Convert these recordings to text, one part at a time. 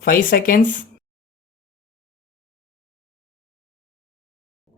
5 seconds.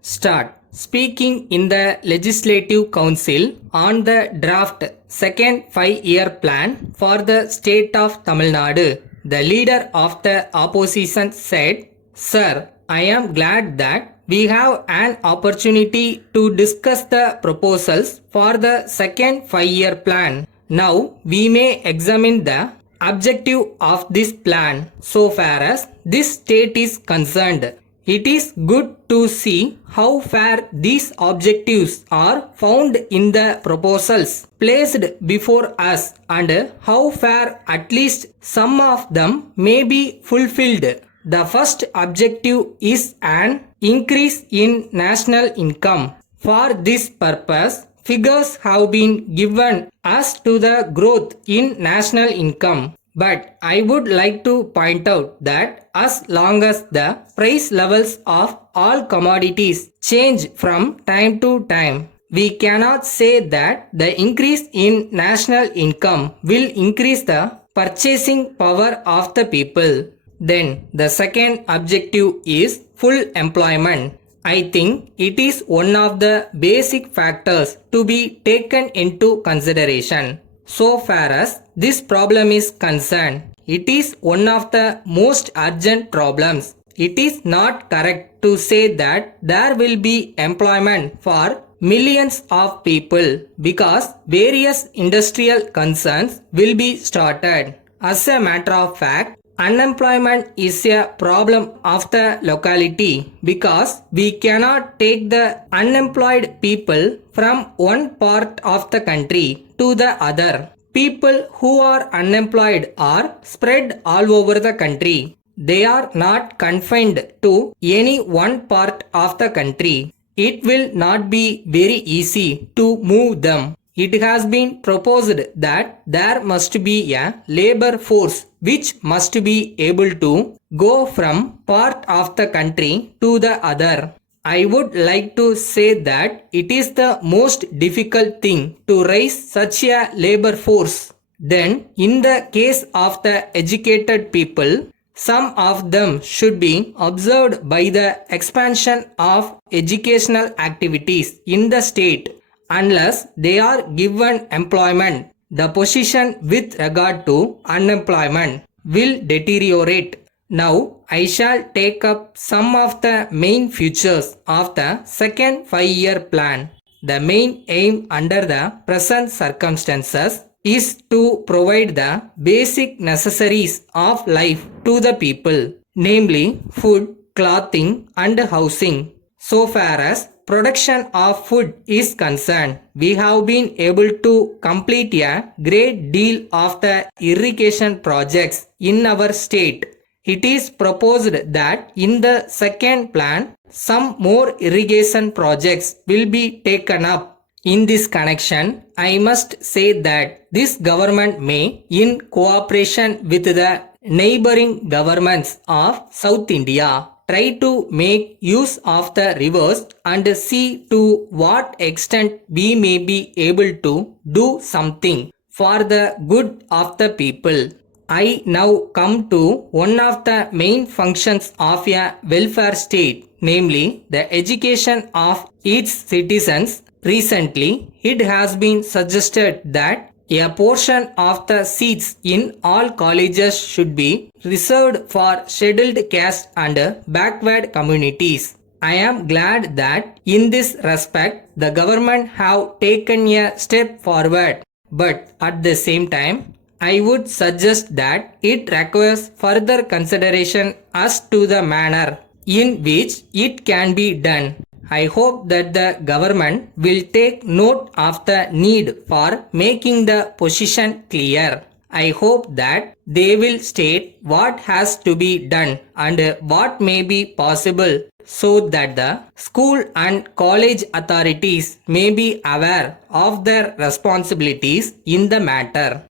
Start. Speaking in the Legislative Council on the draft second 5-year plan for the state of Tamil Nadu, the leader of the opposition said, "Sir, I am glad that we have an opportunity to discuss the proposals for the second 5-year plan. Now we may examine the objective of this plan so far as this state is concerned. It is good to see how far these objectives are found in the proposals placed before us and how far at least some of them may be fulfilled. The first objective is an increase in national income. For this purpose, figures have been given as to the growth in national income. But I would like to point out that as long as the price levels of all commodities change from time to time, we cannot say that the increase in national income will increase the purchasing power of the people. Then the second objective is full employment. I think it is one of the basic factors to be taken into consideration. So far as this problem is concerned, it is one of the most urgent problems. It is not correct to say that there will be employment for millions of people because various industrial concerns will be started. As a matter of fact, unemployment is a problem of the locality because we cannot take the unemployed people from one part of the country to the other. People who are unemployed are spread all over the country. They are not confined to any one part of the country. It will not be very easy to move them. It has been proposed that there must be a labor force which must be able to go from part of the country to the other. I would like to say that it is the most difficult thing to raise such a labor force. Then, in the case of the educated people, some of them should be observed by the expansion of educational activities in the state. Unless they are given employment, the position with regard to unemployment will deteriorate. Now, I shall take up some of the main features of the second 5-year plan. The main aim under the present circumstances is to provide the basic necessaries of life to the people, namely food, clothing, and housing. So far as production of food is concerned, we have been able to complete a great deal of the irrigation projects in our state. It is proposed that in the second plan, some more irrigation projects will be taken up. In this connection, I must say that this government may, in cooperation with the neighboring governments of South India, try to make use of the rivers and see to what extent we may be able to do something for the good of the people. I now come to one of the main functions of a welfare state, namely the education of its citizens. Recently, it has been suggested that a portion of the seats in all colleges should be reserved for scheduled caste and backward communities. I am glad that in this respect the government have taken a step forward, but at the same time, I would suggest that it requires further consideration as to the manner in which it can be done. I hope that the government will take note of the need for making the position clear. I hope that they will state what has to be done and what may be possible so that the school and college authorities may be aware of their responsibilities in the matter.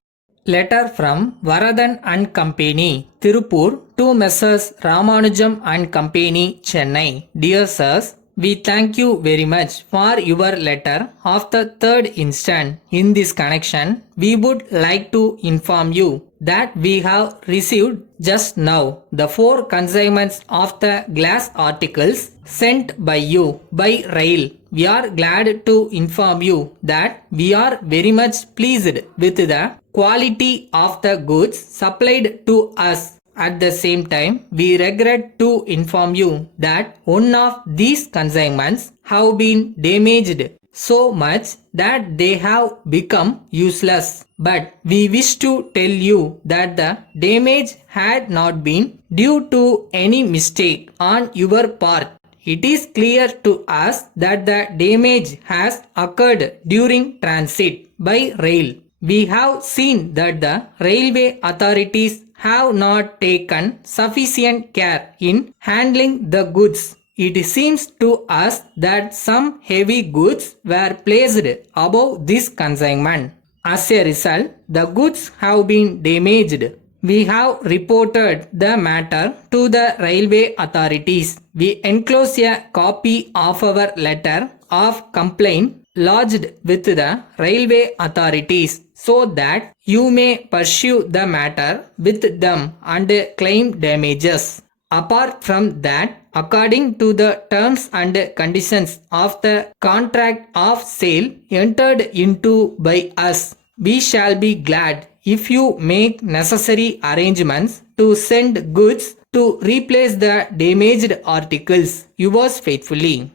Letter from Varadan and Company, Tirupur to Messrs. Ramanujam and Company, Chennai. Dear Sirs, We thank you very much for your letter of the 3rd instant. In this connection, we would like to inform you that we have received just now the 4 consignments of the glass articles sent by you by rail. We are glad to inform you that we are very much pleased with the quality of the goods supplied to us. At the same time, we regret to inform you that one of these consignments have been damaged so much that they have become useless. But we wish to tell you that the damage had not been due to any mistake on your part. It is clear to us that the damage has occurred during transit by rail. We have seen that the railway authorities have not taken sufficient care in handling the goods. It seems to us that some heavy goods were placed above this consignment. As a result, the goods have been damaged. We have reported the matter to the railway authorities. We enclose a copy of our letter of complaint lodged with the railway authorities so that you may pursue the matter with them and claim damages. Apart from that, according to the terms and conditions of the contract of sale entered into by us, we shall be glad if you make necessary arrangements to send goods to replace the damaged articles. Yours faithfully.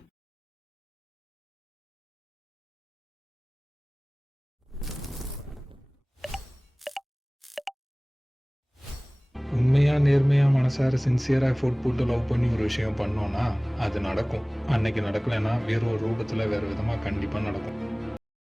உண்மையாக நேர்மையாக மனசார சின்சியராக effort போட்டு love பண்ணி ஒரு விஷயம் பண்ணோன்னா அது நடக்கும். அன்னைக்கு நடக்கலைன்னா வேறு ஒரு ரூபத்தில் வேறு விதமாக கண்டிப்பாக நடக்கும்.